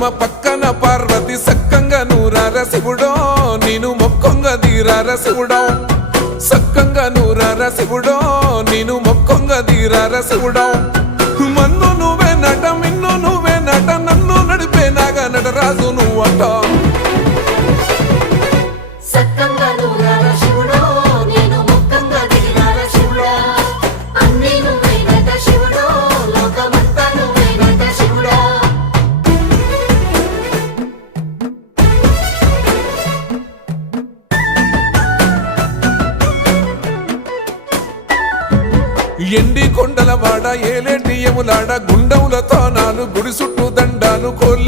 పద్మ పక్కన పార్వతి సక్కంగా నూరార శివుడో నేను మొక్కొంగ దీరార శివుడో సక్కంగా నూరార శివుడో నేను మొక్కొంగ దీరార శివుడో మన్ను నువ్వే నట మిన్ను నువ్వే నట నన్ను నడిపే నాగా నటరాజు నువ్వట ఎండి కొండల వాడ ఏలేటి యములాడ గుండములతో నాలు గుడి చుట్టూ దండాలు కోల్లే